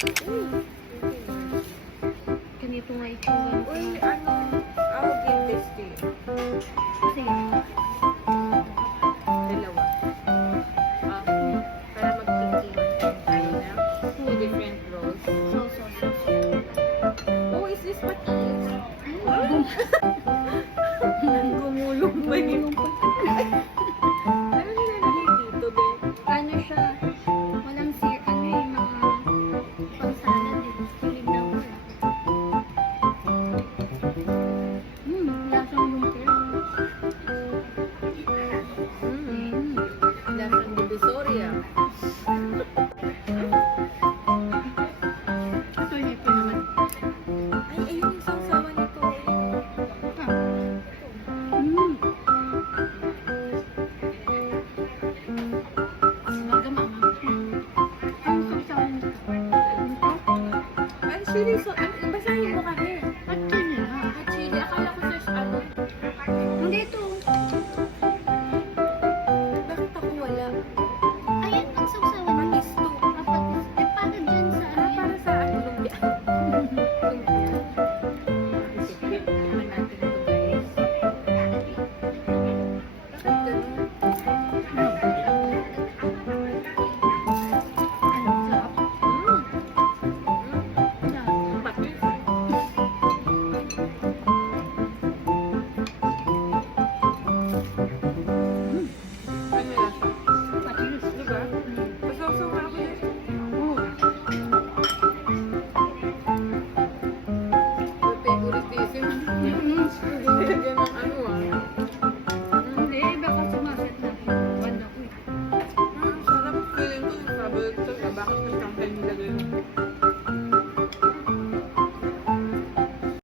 Ganito nga itsura. Uy, ano? I will give this to you. Sige. Dalawa. Para magkikiman tayo na. Two different roles. Oh, is this patis? Gumulong pa yun. Ano nilalagay dito, be? Ano siya? Walang ano yung mga pang-salad eh. Tinignan ko lang. Lasang lumpia. Lasang Divisoria. Ito yun, ito naman. Ay, ayun yung sausawan nito. Ang chili so, basahin mo kami. At chili, akala ko fresh ano. Hindi ito. Bakit ako wala? Ayan, ang sausawan ng isto. Eh, para dyan sa Para sa ano, lumpia. Lumpia. Secret. Tingnan natin ito, guys. Bakit ganun? Patis. Ano lasa? Diba? Pasawsaw nga ako dyan. Uritism. Nilagyan ng ano Hindi, baka sumagat na. Wanda ko eh. Sarap. Feeling ko yung trouble ito. Bakit mas kampan nilagay